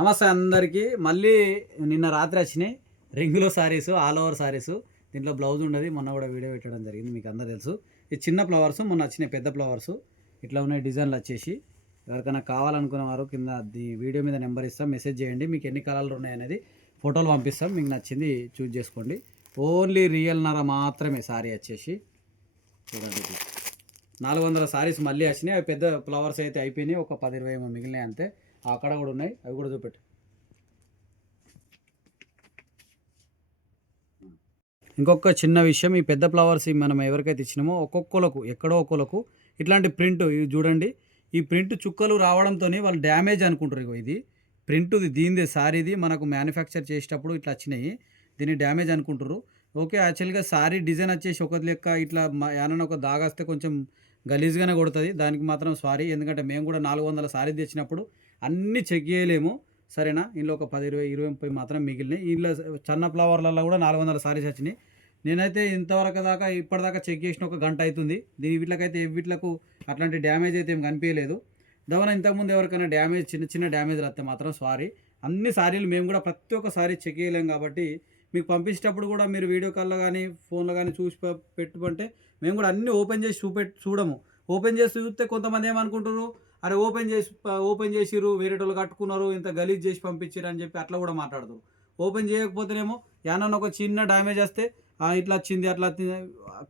నమస్తే అందరికీ. మళ్ళీ నిన్న రాత్రి వచ్చినాయి రింగులో సారీస్, ఆల్ ఓవర్ సారీస్. దీంట్లో బ్లౌజ్ ఉండదు. మొన్న కూడా వీడియో పెట్టడం జరిగింది, మీకు అందరూ తెలుసు. ఈ చిన్న ఫ్లవర్స్ మొన్న వచ్చినాయి, పెద్ద ఫ్లవర్స్ ఇట్లా ఉన్నాయి డిజైన్లు వచ్చేసి. ఎవరికైనా కావాలనుకునే వారు కింద వీడియో మీద నెంబర్ ఇస్తాం, మెసేజ్ చేయండి. మీకు ఎన్ని కలర్లు ఉన్నాయనేది ఫోటోలు పంపిస్తాం, మీకు నచ్చింది చూజ్ చేసుకోండి. ఓన్లీ రియల్ నర మాత్రమే సారీ వచ్చేసి. చూడండి, 400 సారీస్ మళ్ళీ వచ్చినాయి. అవి పెద్ద ఫ్లవర్స్ అయితే అయిపోయినాయి, ఒక 10-20 మిగిలినాయి అంతే. అక్కడ కూడా ఉన్నాయి, అవి కూడా చూపెట్టు. ఇంకొక చిన్న విషయం, ఈ పెద్ద ఫ్లవర్స్ మనం ఎవరికైతే ఇచ్చినామో ఒక్కొక్కలకు ఎక్కడో ఒక్కొక్కలకు ఇట్లాంటి ప్రింట్ ఇవి చూడండి. ఈ ప్రింట్ చుక్కలు రావడంతో వాళ్ళు డ్యామేజ్ అనుకుంటారు. ఇగో ఇది ప్రింట్, దీనిదే సారీది. మనకు మ్యానుఫ్యాక్చర్ చేసేటప్పుడు ఇట్లా వచ్చినాయి, దీన్ని డ్యామేజ్ అనుకుంటారు. ఓకే, యాక్చువల్గా సారీ డిజైన్ వచ్చేసి ఒక లెక్క ఇట్లా ఏమన్నా ఒక దాగస్తే కొంచెం గలీజ్గానే కొడుతుంది. దానికి మాత్రం సారీ, ఎందుకంటే మేము కూడా 400 సారీ తెచ్చినప్పుడు అన్నీ చెక్ చేయలేము, సరేనా. ఇందులో ఒక 10-20-30 మాత్రం మిగిలినాయి. ఇందులో చిన్న ఫ్లవర్లలో కూడా 400 సారీస్ వచ్చినాయి. నేనైతే ఇంతవరకు దాకా ఇప్పటిదాకా చెక్ చేసిన ఒక గంట అవుతుంది. వీటికైతే వీటిలకు అట్లాంటి డ్యామేజ్ అయితే ఏం కనిపించలేదు. దాని ఇంతకుముందు ఎవరికైనా డ్యామేజ్ చిన్న చిన్న డ్యామేజ్లు వస్తే మాత్రం సారీ. అన్ని సారీలు మేము కూడా ప్రతి ఒక్క సారీ చెక్ చేయలేం కాబట్టి మీకు పంపించేటప్పుడు కూడా మీరు వీడియో కాల్లో కానీ ఫోన్లో కానీ చూసి పెట్టుకుంటే మేము కూడా అన్నీ ఓపెన్ చేసి చూడము. ఓపెన్ చేసి చూస్తే కొంతమంది ఏమనుకుంటారు, అరే ఓపెన్ చేసిరు, వేరే వాళ్ళు కట్టుకున్నారు, ఇంత గలీజ్ చేసి పంపించారు అని చెప్పి అట్లా కూడా మాట్లాడతారు. ఓపెన్ చేయకపోతేనేమో ఏమన్నా ఒక చిన్న డ్యామేజ్ వస్తే ఇట్లా వచ్చింది అట్లా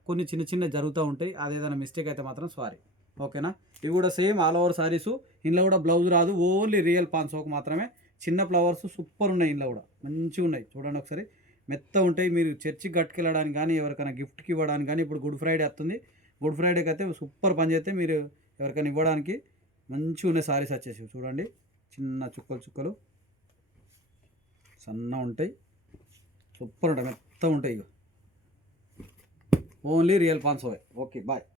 కొన్ని చిన్న చిన్న జరుగుతూ ఉంటాయి. అదేదైనా మిస్టేక్ అయితే మాత్రం సారీ, ఓకేనా. ఇవి కూడా సేమ్ ఆల్ ఓవర్ సారీసు. ఇందులో కూడా బ్లౌజ్ రాదు, ఓన్లీ రియల్ పాన్సోకు మాత్రమే. చిన్న ఫ్లవర్స్ సూపర్ ఉన్నాయి, ఇందులో కూడా మంచిగా ఉన్నాయి. చూడండి ఒకసారి, మెత్త ఉంటాయి. మీరు చర్చికి కట్టుకెళ్ళడానికి కానీ ఎవరికైనా గిఫ్ట్కి ఇవ్వడానికి కానీ, ఇప్పుడు గుడ్ ఫ్రైడే వస్తుంది, గుడ్ ఫ్రైడేకి అయితే సూపర్ పని చేస్తే మీరు ఎవరికైనా ఇవ్వడానికి మంచిగా ఉన్నాయి సారీస్ వచ్చేసి. చూడండి, చిన్న చుక్కలు చుక్కలు సన్న ఉంటాయి, సూపర్ ఉంటాయి, మెత్త ఉంటాయి. ఇక ఓన్లీ రియల్ పాన్సోవే. Okay, bye.